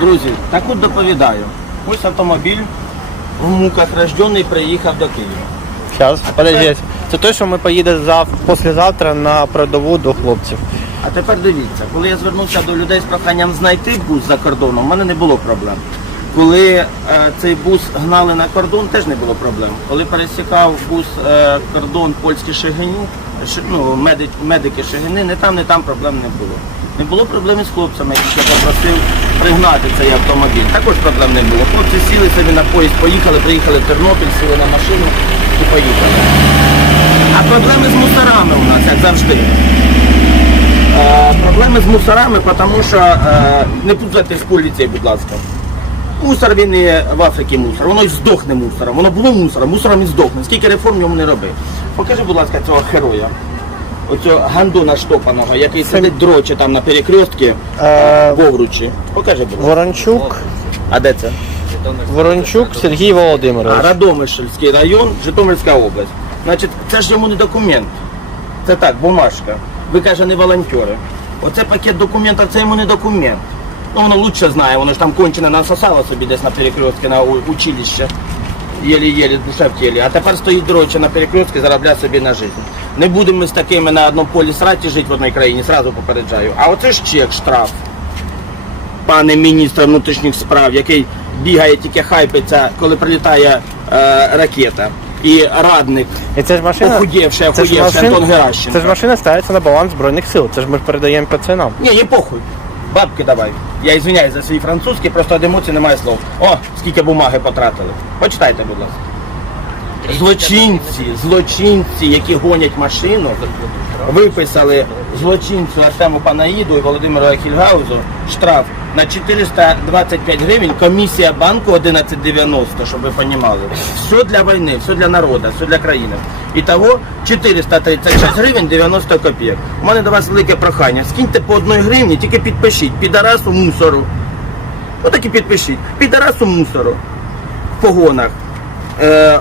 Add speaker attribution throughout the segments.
Speaker 1: Друзі, так от доповідаю. Ось автомобіль в муках рождений приїхав до Києва.
Speaker 2: Зараз, подожди. Це той, що ми поїдемо зав... післязавтра на передову до хлопців.
Speaker 1: А тепер дивіться, коли я звернувся до людей з проханням знайти бус за кордоном, в мене не було проблем. Коли е, цей бус гнали на кордон, теж не було проблем. Коли пересікав бус е, кордон польський Шегиню, Ш- ну, медик, медики Шегини, не там, не там проблем не було. Не було проблем із хлопцями, яких я попросив пригнати цей автомобіль. Також проблем не було. Хлопці сіли собі на поїзд, поїхали, приїхали в Тернопіль, сіли на машину і поїхали. А проблеми з мусорами у нас, як завжди. Е, Проблеми з мусорами, тому що е, не путайте з поліцією, будь ласка. Мусор він і в Африці мусор, воно й здохне мусором. Воно було мусором, мусором і здохне. Скільки реформ йому не роби. Покажи, будь ласка, цього героя. Оцього гандона штопаного, який сидить дроче там на перекрестці
Speaker 2: Е,
Speaker 1: в Овручі. Покажи, будь ласка.
Speaker 2: Ворончук,
Speaker 1: А де це?
Speaker 2: Ворончук Сергій
Speaker 1: А,
Speaker 2: Володимирович.
Speaker 1: Радомишльський район, Житомирська область. Значить, це ж йому не документ. Це так, бумажка. Ви каже, не волонтери. Оце пакет документів, це йому не документ. Ну воно лучше знає, воно ж там кончено насосало собі десь на перекрестці на у- училище. Єлі-єлі, душа в тілі. А тепер стоїть дроче на перекрестці, заробляє собі на життя. Не будемо ми з такими на одному полі сраті жити в одній країні, сразу попереджаю. А оце ж чек, штраф пане міністр внутрішніх справ, який бігає тільки хайпиться, коли прилітає е, ракета. І радник,
Speaker 2: І це ж машина.
Speaker 1: похудівший,
Speaker 2: це ж машина-
Speaker 1: Антон Геращенко.
Speaker 2: Це ж машина ставиться на баланс Збройних сил. Це ж ми передаємо пацанам.
Speaker 1: Ні, не похуй. Бабки давай. Я извиняюсь за свій французький, просто від емоцій немає слов. О, скільки бумаги потратили. Почитайте, будь ласка. Злочинці, злочинці, які гонять машину, виписали злочинцю Артему Панаїду і Володимиру Ахільгаузу штраф на 425 гривень, комісія банку 1190, щоб ви розуміли. Все для війни, все для народу, все для країни. І того 436 гривень 90 копійок. У мене до вас велике прохання. Скиньте по одній гривні, тільки підпишіть. Підарасу мусору. Отак і підпишіть. Підарасу мусору в погонах. Е, е,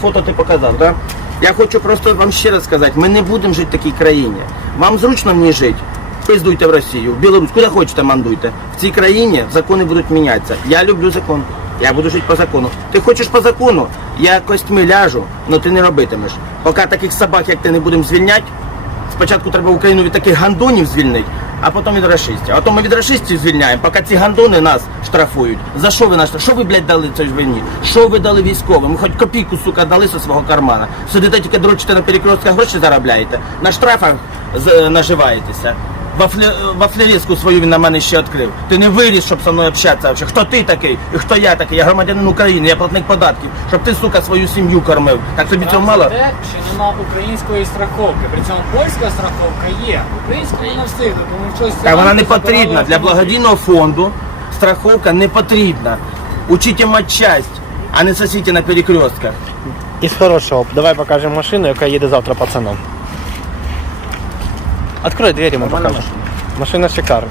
Speaker 1: фото ти показав, так? Я хочу просто вам ще раз сказати, ми не будемо жити в такій країні. Вам зручно ній жити? Пиздуйте в Росію, в Білорусь, куди хочете мандуйте. В цій країні закони будуть мінятися. Я люблю закон. Я буду жити по закону. Ти хочеш по закону? Я костьми ляжу, але ти не робитимеш. Поки таких собак, як ти, не будемо звільняти, Спочатку треба Україну від таких гандонів звільнити, а потім від расистів. А то ми від расистів звільняємо, поки ці гандони нас штрафують. За що ви нас? Що ви, блядь, дали цій війні? Що ви дали військовим? Ми хоч копійку, сука, дали зі свого кармана. Сидите тільки дрочите на перекрестках, гроші заробляєте, на штрафах е, наживаєтеся. Вафле, вафлерізку свою він на мене ще відкрив. Ти не виріс, щоб зі мною общатися. вообще. Хто ти такий? І хто я такий? Я громадянин України, я платник податків, щоб ти, сука, свою сім'ю кормив. Так тобі цього мало?
Speaker 3: Те, що нема української страховки. При цьому польська страховка є. Української не встигли, тому щось
Speaker 1: Та вона не потрібна. Для благодійного фонду страховка не потрібна. Учите матчасть, а не сосите на перекрестках.
Speaker 2: Із хорошого. Давай покажемо машину, яка їде завтра пацанам. Открой двері, ми
Speaker 1: Нормальна
Speaker 2: покажемо. Машина шикарна.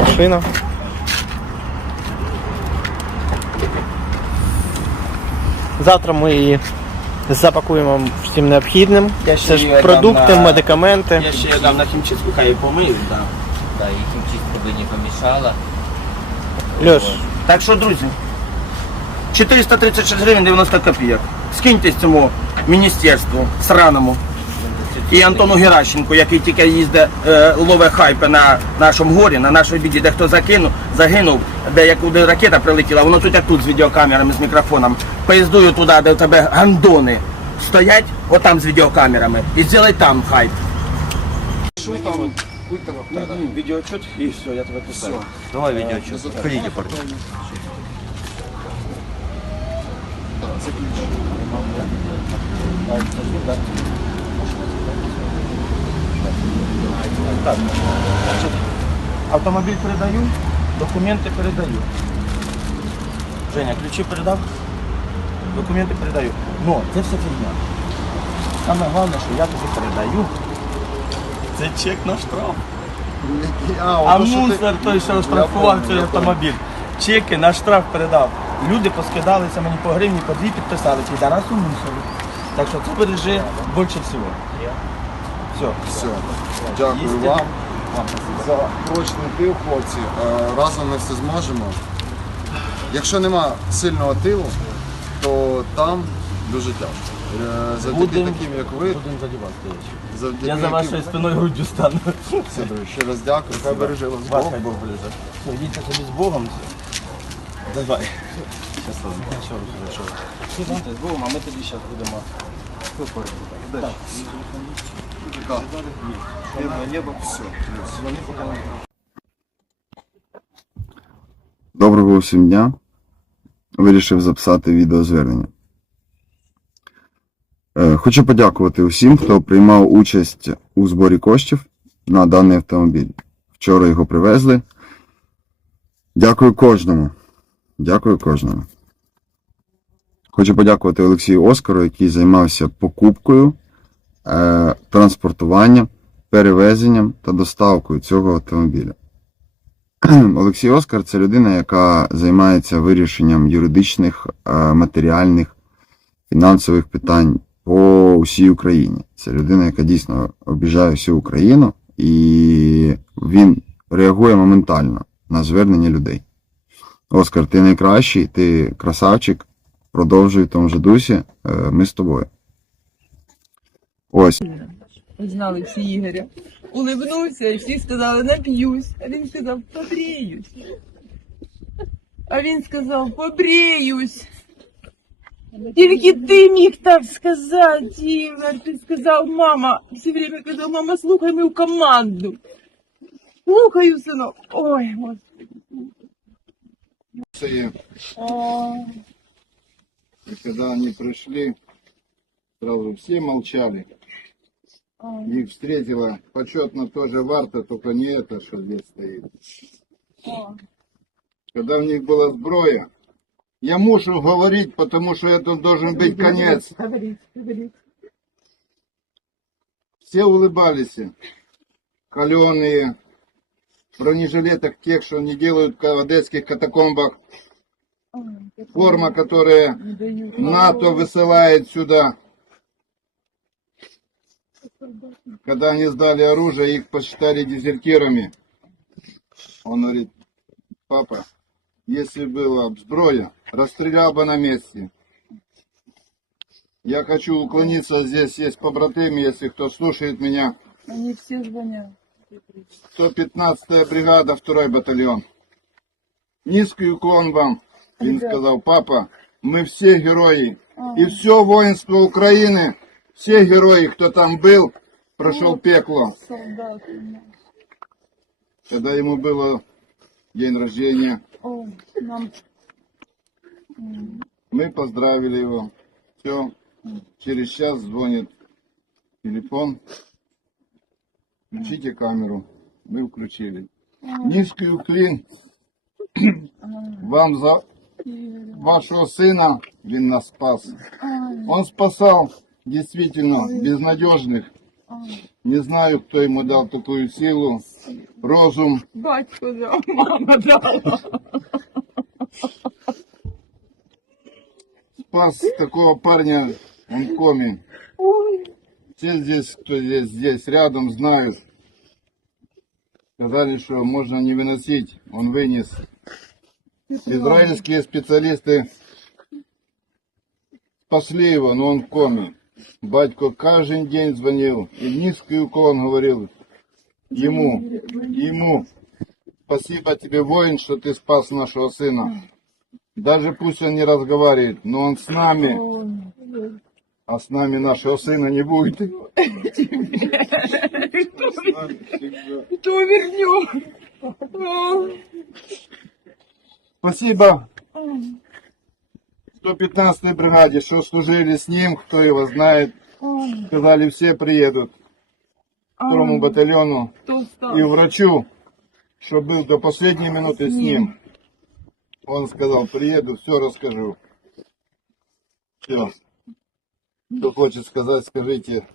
Speaker 2: Машина. Завтра ми її запакуємо всім необхідним.
Speaker 1: Я ще
Speaker 2: Це
Speaker 1: її
Speaker 2: ж
Speaker 1: дам
Speaker 2: продукти,
Speaker 1: на-
Speaker 2: медикаменти.
Speaker 1: Я ще дам на хімчистку, хай її помиють. Да.
Speaker 4: Да, и химчистка бы не помешала.
Speaker 2: Льош,
Speaker 1: Так що, друзі, 436 гривень 90 копійок. Скиньте цьому міністерству сраному. І Антону Геращенку, який тільки їздить, е, лове хайпи на нашому горі, на нашій біді, де хто закинув, загинув, де як куди ракета прилетіла, воно тут як тут з відеокамерами, з мікрофоном. Поїздую туди, де у тебе гандони стоять, отам з відеокамерами, і зробай там хайп. Відеоотчет і все, я тебе писав.
Speaker 5: Давай видеоотчет. Ходите, парни.
Speaker 1: Так, значить, автомобіль передаю, документи передаю. Женя, ключі передав? Документи передаю. Ну, це все фігня. Саме головне, що я тобі передаю. Це чек на штраф. А мусор той, що штрафував цей автомобіль. Чеки на штраф передав. Люди поскидалися мені по гривні, по дві підписали, ті зараз у мусорі. Так що це бережи більше всього. Все.
Speaker 6: Все. Дякую вам. за прочний тил, хлопці. Е, Разом ми все зможемо. Якщо нема сильного тилу, то там дуже тяжко. Е, Завдяки
Speaker 1: Будем-
Speaker 6: таким, як ви,
Speaker 1: Будемо задівати.
Speaker 6: завдяки
Speaker 1: Я за
Speaker 6: яким-
Speaker 1: вашою спиною груддю стану.
Speaker 6: Все, друзі, ще раз дякую. Хай береже вас
Speaker 1: Вас
Speaker 6: Бог.
Speaker 1: хай Бог береже. Все, йдіть собі з Богом. Давай. Щасливо. Нічого, нічого. З Богом, а ми тобі зараз будемо. Так.
Speaker 6: Небо, небо, все.
Speaker 1: Вони поки
Speaker 7: Доброго всім дня. Вирішив записати відеозвернення. Е, Хочу подякувати усім, хто приймав участь у зборі коштів на даний автомобіль. Вчора його привезли. Дякую кожному. Дякую кожному. Хочу подякувати Олексію Оскару, який займався покупкою, е, транспортуванням, перевезенням та доставкою цього автомобіля. Олексій Оскар це людина, яка займається вирішенням юридичних, е, матеріальних, фінансових питань по усій Україні. Це людина, яка дійсно обіжає всю Україну, і він реагує моментально на звернення людей. Оскар, ти найкращий, ти красавчик. Продовжуй в тому же дусі. е, Ми з тобою. Ось.
Speaker 8: знали всі Ігоря. Улибнувся, і всі сказали, нап'юсь. А він сказав, побріюсь. А він сказав, побріюсь. Тільки ти міг так сказати, Ігор. Ти сказав, мама. Все время казав, мама, слухай мою команду. Слухаю, синок. Ой, господи.
Speaker 6: И когда они пришли, сразу все молчали. Их встретила почетно тоже варта, только не это, что здесь стоит. Когда у них была сброя, я мушу говорить, потому что это должен быть конец. Все улыбались. Каленые, в бронежилетах тех, что не делают в одесских катакомбах. Форма, которая. НАТО высылает сюда. Когда они сдали оружие, их посчитали дезертирами. Он говорит, папа, если было сброя, расстрелял бы на месте. Я хочу уклониться, здесь есть побратимы, если кто слушает меня.
Speaker 8: Они все звонят.
Speaker 6: 115-я бригада, второй батальон. Низкий уклон вам. Він сказав, папа, ми всі герої. І все воїнство України, всі герої, хто там був, пройшов пекло.
Speaker 8: Солдаты.
Speaker 6: Когда ему было день рождения,
Speaker 8: О, нам
Speaker 6: мы поздравили его. Все, через час звонит телефон. Включите камеру. Мы включили. Низкий уклін вам за вашего сына він нас спас. Он спасал действительно безнадежных. Не знаю, кто ему дал такую силу, розум.
Speaker 8: батько дав, мама дала.
Speaker 6: Спас такого парня, он в коме. Все здесь, кто здесь, здесь рядом, знают. Сказали, что можно не выносить. Он вынес. Израильские специалисты спасли его, но он в коме. Батько каждый день звонил. И низкий уклон говорил ему, ему. Спасибо тебе, воин, что ты спас нашего сына. Даже пусть он не разговаривает, но он с нами. А с нами нашего сына не будет.
Speaker 8: кто вернет? О,
Speaker 6: Спасибо 115-й бригаде, что служили с ним, кто его знает. Сказали, все приедут к второму батальону
Speaker 8: Кто
Speaker 6: и
Speaker 8: стал?
Speaker 6: врачу, что был до последней минуты с ним. Он сказал, приеду, все расскажу. Все. Кто хочет сказать, скажите.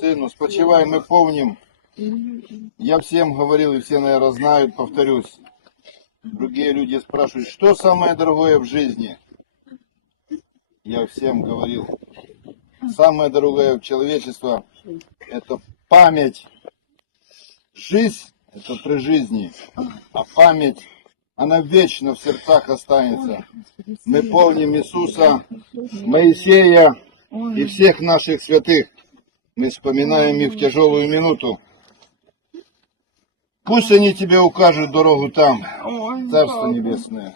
Speaker 6: Сыну, спочивай, мы помним. Я всем говорил, и все, наверное, знают, повторюсь. Другие люди спрашивают, что самое дорогое в жизни? Я всем говорил, самое дорогое в человечество – это память Жизнь – это при жизни, а память, она вечно в сердцах останется. Мы помним Иисуса, Моисея и всех наших святых. Мы вспоминаем их в тяжелую минуту. Пусть они тебе укажут дорогу там, Царство Небесное.